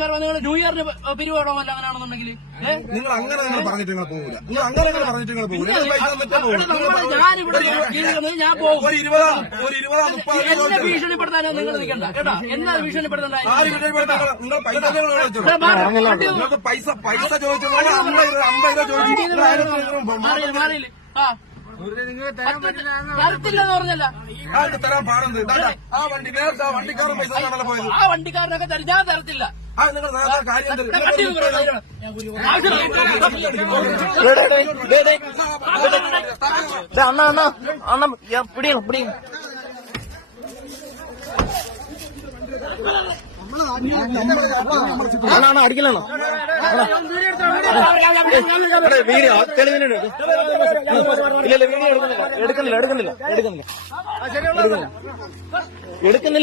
നിങ്ങൾ ന്യൂ ഇയറിന് പിരിവോടമല്ല അങ്ങനെയാണെന്നുണ്ടെങ്കിൽ നിങ്ങൾ അങ്ങനെ പറഞ്ഞിട്ട് നിങ്ങൾ പോകില്ല. നിങ്ങൾ അങ്ങനെ പറഞ്ഞിട്ട് നിങ്ങൾ പോകില്ല. ഞാനിവിടെ ഞാൻ പോകും. ഒരു 20-30 എന്നെ ഭീഷണിപ്പെടുത്താനോ നിങ്ങൾ നിൽക്കണ്ട കേട്ടോ. എന്നാ ഭീഷണിപ്പെടുത്തണ്ട. നിങ്ങൾ പൈസ ചോദിച്ചു 50 രൂപ ചോദിച്ചു മാറിയില്ല. തരത്തില്ലെന്ന് പറഞ്ഞല്ല. തരാൻ പാടുന്നത് ആ വണ്ടിക്കാരൻ പൈസ കാണാൻ പോയത്. ആ വണ്ടിക്കാരനൊക്കെ ഞാൻ തരത്തില്ല. നിങ്ങൾ കാര്യം അണ്ണ പിടിക്കണം അടിക്കലാണോ വീഡിയോ തെളിവിനുണ്ട്. ഇല്ല വീഡിയോ എടുക്കുന്നില്ല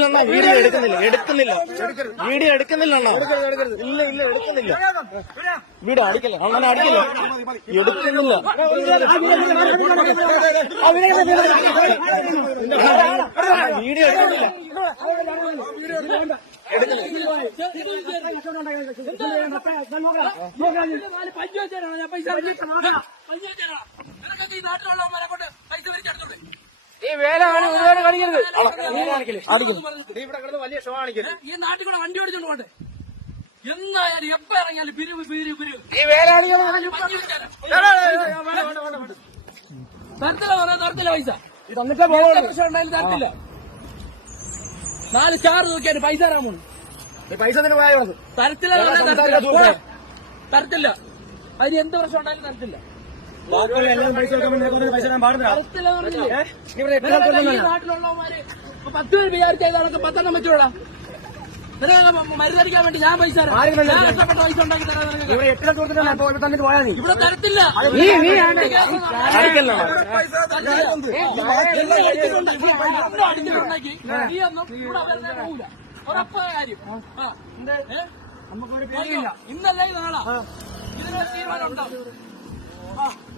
അണ്ണ വീഡിയോ എടുക്കുന്നില്ല അണ്ണ ഇല്ല എടുക്കുന്നില്ല വീഡിയോ അടിക്കല്ല അണ്ണനെ അടിക്കല്ല എടുക്കുന്നില്ല വീഡിയോ എടുക്കുന്നില്ല ഈ വേലാണ് ഒരുപാട് കാണിക്കരുത്. ഇവിടെ കിടന്ന് വലിയ ഷോ കാണിക്കരുത്. ഈ നാട്ടിൽ കൂടെ വണ്ടി ഓടിച്ചോണ്ട് പോട്ടെ. എന്നായാലും എപ്പ ഇറങ്ങിയാലും പിരിവ് ഈ വേലാണ് തരത്തില്ല പൈസ പ്രശ്നം ഉണ്ടായാലും തരത്തില്ല. 4 സ്റ്റാർ നോക്കിയാലും പൈസ തരാൻ പോണു. പൈസ തരത്തില്ല അതിന് എന്ത് പ്രശ്നം ഉണ്ടായാലും തരത്തില്ല. നാട്ടിലുള്ളവന്മാര് 10 പേര് വിചാരിച്ചതാണ് 10 എണ്ണം വെച്ചോളാം. മരുന്നടിക്കാൻ വേണ്ടി ഞാൻ പൈസ കഷ്ടപ്പെട്ട പൈസ ഉണ്ടാക്കി തരാൻ ഇവിടെ തരത്തില്ല. അടിച്ചിട്ടുണ്ടെങ്കിൽ നീ ഒന്നും ഇവിടെ വരുന്നേ പോകൂല. ഉറപ്പായ കാര്യം. ഇന്നല്ലേ നാളാ ഇതിനൊരു തീരുമാനം ഉണ്ടാവും.